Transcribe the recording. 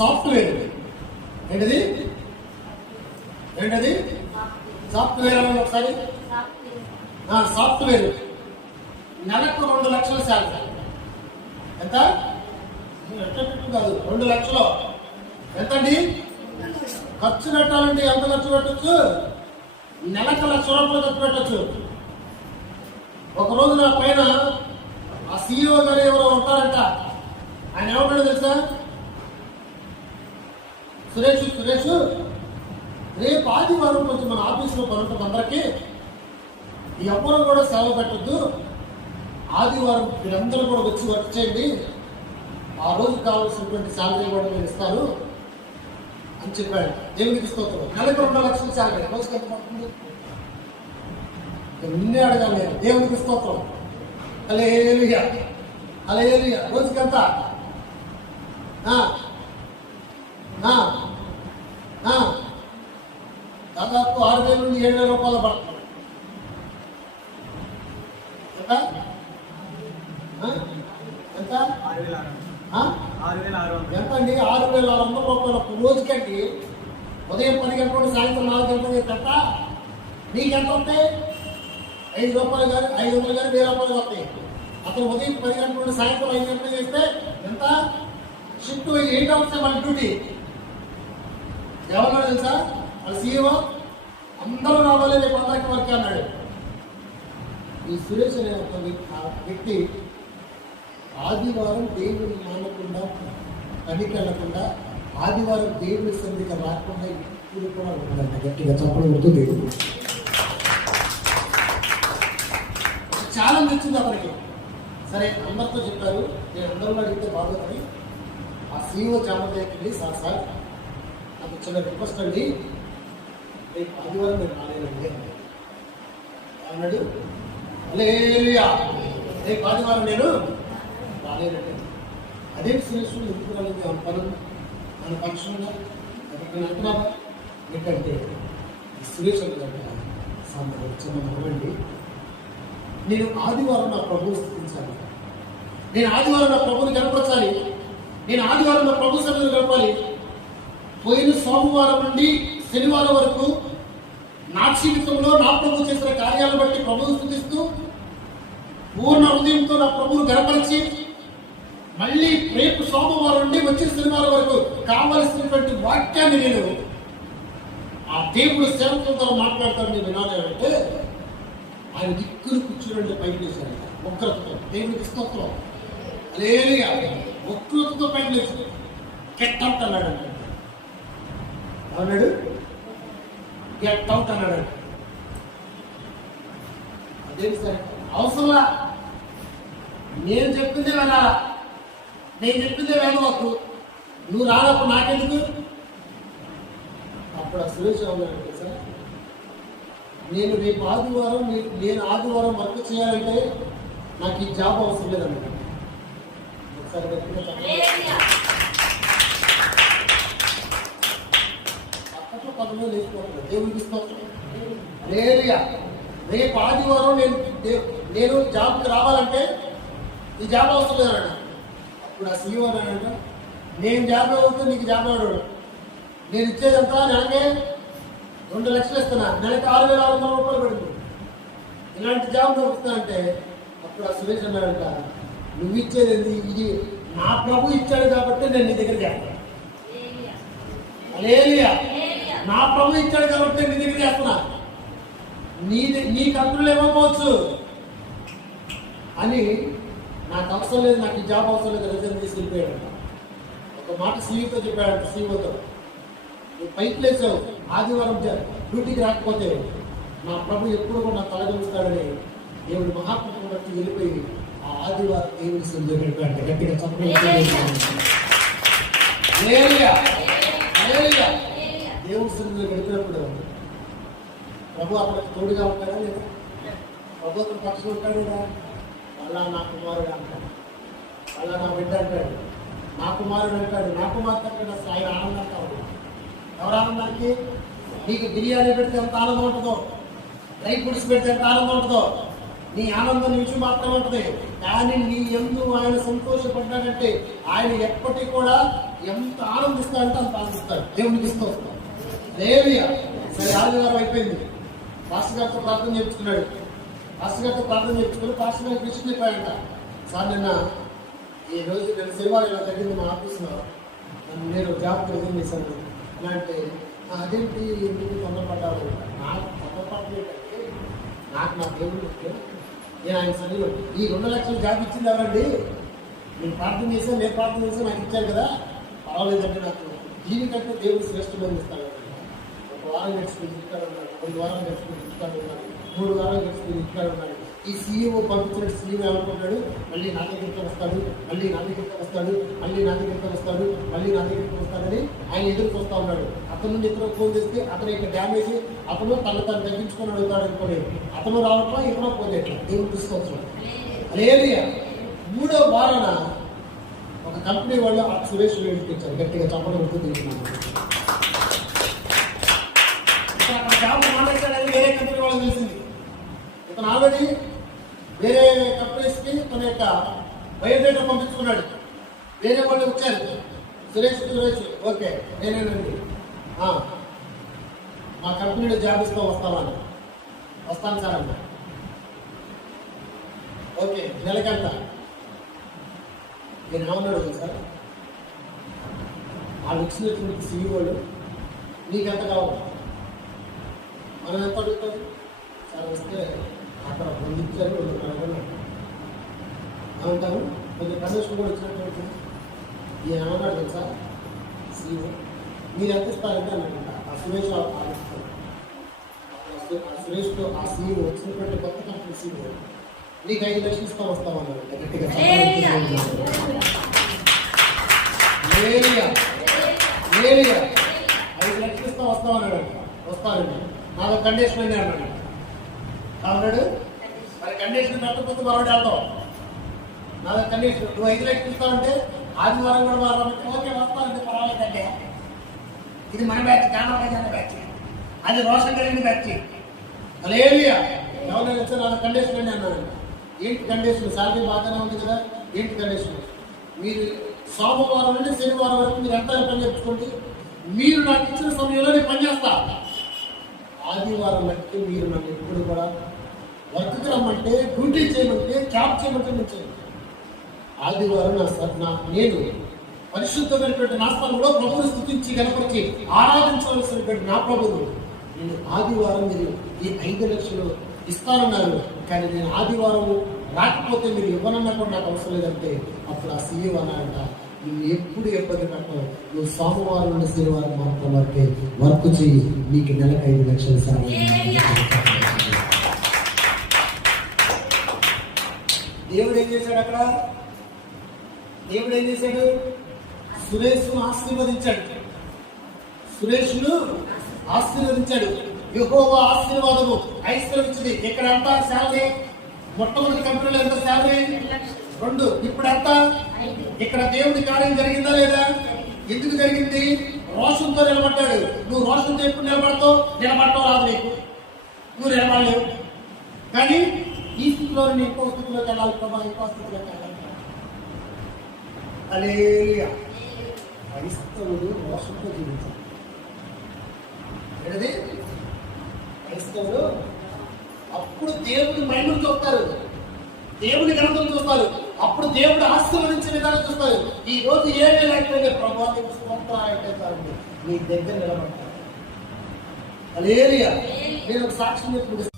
Software ఏంటిది? ఏంటది? Software అని ఒకసారి. సాఫ్ట్వేర్ నెలకు రెండు లక్షల శాలరీ. ఎంత? ఎంత పెట్టు కాదు రెండు లక్షలు. ఎంతండి? ఖర్చు పెట్టాలంటే ఎంత ఖర్చు పెట్టచ్చు? నెలకు లక్ష రూపాయలు ఖర్చు పెట్టచ్చు. ఒక రోజు నా పైన ఆ సీఈఓ గారు ఎవరో ఉంటారంట. ఆయన ఏమంటాడు తెలుసా? సురేష్ సురేష్ రేపు ఆదివారం కొంచెం మన ఆఫీస్లో పనుంటుంది అందరికీ ఎవరు కూడా సెలవు పెట్టద్దు. ఆదివారం మీరందరూ కూడా వచ్చి వర్క్ చేయండి. ఆ రోజు కావాల్సినటువంటి శాలరీ కూడా మీరు ఇస్తారు అని చెప్పాడు. దేవునికి స్తోత్రం. నెలకు రెండు లక్షల శాలరీ రోజుకి ఎంత పడుతుంది? నిన్నే అడగాలి? నేను దేవునికి స్తోత్రం. అలా అలేలుగా రోజుకి ఎంత? దాదాపు ఆరు వేల నుండి ఏడు వేల రూపాయలు పడుతుంది. ఎంత? ఆ? ఎంత? ఆరు వేల ఆరు వేల ఎంత అండి ఆరు వేల ఆరు వందల రూపాయలు ఒక రోజుకండి. ఉదయం పది గంటల సాయంత్రం నాలుగు గంటల వరకు నీకు ఎంత వస్తాయి? ఐదు రూపాయలు కానీ ఐదు వందలు కానీ వెయ్యి రూపాయలు వస్తాయి. అతను ఉదయం పది గంటల నుండి సాయంత్రం ఐదు గంటలు చేస్తే ఎంత? షిఫ్ట్ ఎయిట్ అవర్స్ మన డ్యూటీ. ఎవరన్నా తెలుసా? వాళ్ళ సీఎం అందరూ రావాలి రేపు అందరికి వర్క్ అన్నాడు. ఈ సురేష్ అనే ఒక వ్యక్తి- ఆదివారం దేవుని మానకుండా పనికి వెళ్ళకుండా ఆదివారం దేవుడి సన్నిధికి రాకుండా ఇప్పుడు కూడా ఉండాలంట గట్టిగా చెప్పడం ఉంటుంది దేవుడు ఛాలెంజ్ వచ్చింది అతనికి. సరే అందరితో చెప్పారు. నేను అందరూ అడిగితే బాగోదని. ఆ సీఓ చాలా దగ్గరికి సార్ సార్ నాకు చిన్న రిక్వెస్ట్ అండి రేపు ఆదివారం నేను రాలేనండి అన్నాడు. అన్నాడు రేపు ఆదివారం నేను రాలేనండి అదే శ్రేష్ఠులు ఎందుకు రాలేదు? ఆ పనులు మన పక్షంగా ఎక్కడికైనా అంటున్నారా ఎందుకంటే ఏంటంటే సురేష్ గారు సామాన్య చిన్న నేను ఆదివారం నా ప్రభువు స్థితించాలి. నేను ఆదివారం నా ప్రభుని కనపరచాలి నేను ఆదివారం నా ప్రభు సన్నిధిని గడపాలి పోయిన సోమవారం నుండి శనివారం వరకు నా నా ప్రభు చేసిన కార్యాలను బట్టి ప్రభువు స్థుతిస్తూ పూర్ణ హృదయంతో నా ప్రభువు గడపరిచి మళ్ళీ రేపు సోమవారం నుండి వచ్చే శనివారం వరకు కావలసినటువంటి వాక్యాన్ని నేను ఆ దేవుడు సేవకులతో మాట్లాడతాను నేను వినాలంటే ఆయన దిక్కులు కూర్చుని పైకి వేశారు ఒక్కరితో దేవుడికి స్తోత్రం. లేనిగా ఒక్కరితో పైకి లేచాడు గెట్ అవుట్ అన్నాడు. గెట్ అవుట్ అన్నాడు. అంటే అదేంటి సార్? అవసరంలా నేను చెప్పిందే వినాలా నేను చెప్పిందే వెళ్ళవద్దు నువ్వు రానప్పుడు నాకెందుకు? అప్పుడు ఆ సురేష్ అన్నాడు సార్ నేను రేపు ఆదివారం నే- నేను ఆదివారం వర్క్ చేయాలంటే నాకు ఈ జాబ్ అవసరం లేదన్నమాట ఒకసారి పనులు లేచిపోతున్నారు దేవుడికి స్తోత్రం. లేదుగా రేపు ఆదివారం నేను నేను జాబ్కి రావాలంటే ఈ జాబ్ అవసరం అప్పుడు ఆ సీఓ అన్నాడంట నేను జాబ్ అవుతూ నీకు జాబ్ అన్నాడు నేను ఇచ్చేదంతా నెలకే రెండు లక్షలు ఇస్తున్నా. నెలకి ఆరు వేల ఆరు వందల రూపాయలు పెడుతుంది ఇలాంటి జాబ్ దొరుకుతా అంటే అప్పుడు ఆ సురేష్ అన్నాడంట నువ్వు ఇచ్చేది? ఇది నా ప్రభు ఇచ్చాడు కాబట్టి నేను నీ దగ్గర చేస్తాను. నా ప్రభు ఇచ్చాడు కాబట్టి నీ దగ్గర చేస్తున్నా నీ నీ కంపెనీలు ఇవ్వకపోవచ్చు. అని నాకు అవసరం లేదు నాకు ఈ జాబ్ అవసరం లేదు రిజైన్ చేసి వెళ్ళిపోయాడు ఒక మాట సీఈతో చెప్పాడంట సీఈఓతో నువ్వు పైకి లేచావు ఆదివారం డ్యూటీకి రాకపోతే నా ప్రభు ఎప్పుడు కూడా నా తలగలుస్తాడని దేవుడు మహాత్మ బట్టి వెళ్ళిపోయి ఆ ఆదివారం దేవుడి గడిపాడు గట్టిగా చెప్పలేదుగా దేవుడి సంధ్య గడిపినప్పుడు ప్రభు అక్కడ తోడుగా ఉంటాడా లేదా? ప్రభు అతను పక్షం ఉంటాడు అలా నా కుమారుడు అంటాడు. అలా నా బిడ్డ అంటాడు. నా కుమారుడు అంటాడు. నా కుమార్తె అంటాడు. అసలు ఆయన ఆనందంగా ఎవరు ఆనందానికి? నీకు బిర్యానీ పెడితే ఎంత ఆనందం ఉంటుందో? డ్రై ఫ్రూట్స్ పెడితే ఎంత ఆనందం ఉంటుందో? నీ ఆనందం నుంచి మాత్రమే ఉంటుంది. కానీ నీ ఎందు ఆయన సంతోషపడ్డాడంటే ఆయన ఎప్పటికీ కూడా ఎంత ఆనందిస్తాడంటే అంత ఆనందిస్తాడు. దేవునికి ఇస్తూ వస్తాం సరే ఆదివారం అయిపోయింది. పాస్టర్ గారితో ప్రార్థన చేయించుకున్నాడు. పాస్టర్ గారితో ప్రార్థన చేయించుకుని పాస్టర్ గారికి విషయం చెప్పాడంట సార్ నిన్న ఈ రోజు నేను శనివారం ఇలా జరిగింది మా ఆఫీస్లో. నన్ను నేను జాబ్ రిజైన్ చేశాను. ఎలా అంటే అదేంటి ఎందుకు తొందరపడ్డారు నాకు తొందరపడలేదంటే నాకు నా దేవుడు నేను ఆయన సన్నిలో ఈ రెండు లక్షలు జాబ్ ఇచ్చింది ఎవరండి? నేను ప్రార్థన చేశాను నేను ప్రార్థన చేశాను నాకు ఇచ్చాను కదా. పర్వాలేదంటే నాకు. దీనికంటే దేవుడు శ్రేష్టమైన ఇస్తాను వారం గడిచిపోయి ఇంటికాడ ఉన్నాడు రెండు వారాలు గడిచిపోయి ఇంటికాడ ఉన్నాడు మూడు వారాలు గడిచిపోయి ఇంటికాడ ఉన్నాడు ఈ సీఈఓ పంపించిన సీఈఓ ఏమనుకుంటాడు? మళ్ళీ నా దగ్గరికి వస్తాడు. మళ్ళీ నా దగ్గరికి వస్తాడు. మళ్ళీ నా దగ్గరికి వస్తాడు. మళ్ళీ నా దగ్గరికి వస్తాడని ఆయన ఎదురు చూస్తూ ఉన్నాడు. అతను నుండి ఇతను ఫోన్ చేస్తే అతని యొక్క డ్యామేజ్ అతను తను తను తగ్గించుకొని అడుగుతాడు అనుకోలేదు. అతను రావట్లా ఇతను ఫోన్ చేయట్లేదు దేవుడు తీసుకోవచ్చు లేలియా మూడో వారాన ఒక కంపెనీ వాళ్ళు ఆ సురేష్ రెడ్డికి ఇచ్చారు గట్టిగా చప్పలు కొడుతూ జాబ్ మానేశాడని వేరే కంపెనీ వాళ్ళకి తెలిసింది. ఇతను ఆల్రెడీ వేరే కంపెనీస్కి తన యొక్క బయోడేటా పంపించుకున్నాడు. వేరే వాళ్ళు వచ్చారు. సురేష్ సురేష్ ఓకే నేనేనండి మా కంపెనీలో జాబ్ ఇస్తా వస్తామని వస్తాను సార్ అన్న ఓకే నెలకంట నేను ఏమన్నాడు సార్? వాళ్ళు ఇచ్చినటువంటి సీఈఓలు నీకు ఎంత కావాలి? మనం ఎంత అడుగుతాం సార్ వస్తే అక్కడ పొందించారు రెండు కనుగొన్నాం ఏమంటాము కొంచెం కండిషన్ కూడా ఇచ్చినట్టు ఈయన ఏమన్నాడు తెలుసా సీఈఓ మీరు ఎంత ఇస్తారంటే అనుకుంటా ఆ సురేష్ ఆ- సురేష్తో ఆ సీఈఓ వచ్చినటువంటి కొత్త కంపెనీ సీఈఓ నీకు ఐదు లక్షలు ఇస్తాం వస్తామన్నాడు గట్టిగా లేలియా ఐదు లక్షలు ఇస్తాం వస్తామన్నాడు వస్తానండి నాకు కండిషన్ అని అన్నాడు అన్నాడు మరి కండిషన్ పెట్టకపోతే మరొకటి వెళ్తాం. నాకు కండిషన్ నువ్వు ఐదు లక్షలు ఇస్తావంటే ఆదివారం కూడా వారం ఓకే వస్తానంటే పర్వాలేదంటే ఇది మన బ్యాచ్ కామరాజన్న బ్యాచ్. అది రోషన్ కలిగిన బ్యాచ్. లేలియా ఎవరైనా ఇస్తే నాకు కండిషన్ అని అన్నాడు ఏంటి కండిషన్? శాలరీ బాగానే ఉంది కదా. ఏంటి కండిషన్? మీరు సోమవారం నుండి శనివారం వరకు మీరు ఎంత పని చెప్పుకోండి మీరు నాకు ఇచ్చిన సమయంలో నేను పనిచేస్తాను ఆదివారం బట్టి మీరు నన్ను ఎప్పుడు కూడా వర్క్కి రమ్మంటే డ్యూటీ చేయమంటే క్యాప్ చేయమంటే నేను చేయను. ఆదివారం నా సార్ నా నేను పరిశుద్ధమైనటువంటి నా స్థలంలో ప్రభువుని స్థుతించి కనపరిచి ఆరాధించవలసినటువంటి నా ప్రభువు నేను ఆదివారం మీరు ఈ ఐదు లక్షలు ఇస్తానన్నారు. కానీ నేను ఆదివారం రాకపోతే మీరు ఇవ్వనన్నా కూడా నాకు అవసరం లేదంటే అప్పుడు ఆ సీఈఓ అన్నారంట నువ్వు ఎప్పుడు ఇబ్బంది పడతావు నువ్వు సోమవారం నుండి శనివారం మాత్రం వరకే వర్క్ చేయి. నీకు నెలకు ఐదు లక్షల సార్ దేవుడు ఏం చేశాడు అక్కడ? దేవుడు ఏం చేశాడు? సురేష్ను ఆశీర్వదించాడు. సురేష్ను ఆశీర్వదించాడు. యహోవా ఆశీర్వాదము. ఐశ్వర్యించింది ఇక్కడ అంతా శాలరీ? మొట్టమొదటి కంపెనీలో ఎంత శాలరీ? రెండు ఇప్పుడు ఎంత ఇక్కడ దేవుడి కార్యం జరిగిందా లేదా? ఎందుకు జరిగింది? రోషంతో నిలబడ్డాడు. నువ్వు రోషంతో ఎప్పుడు నిలబడతావు? నిలబడతావు రాదు నీకు. నువ్వు నిలబడలేవు. కానీ ఈ స్థితిలో నేను ఇంకో స్థితిలోకి వెళ్ళాలి ప్రభా ఇంకో స్థితిలోకి వెళ్ళాలి అలేలియా క్రైస్తవుడు మోసంతో జీవించాలి. ఏంటది క్రైస్తవుడు అప్పుడు దేవుడి మహిమను చూస్తారు. దేవుడి గ్రంథం చూస్తారు. అప్పుడు దేవుడు ఆశీర్వదించే విధానం చూస్తారు ఈ రోజు ఏమీ లేకపోతే ప్రభావం స్తోత్రాలంటే నీ దగ్గర నిలబడతారు నేను ఒక చెప్పుకుంటే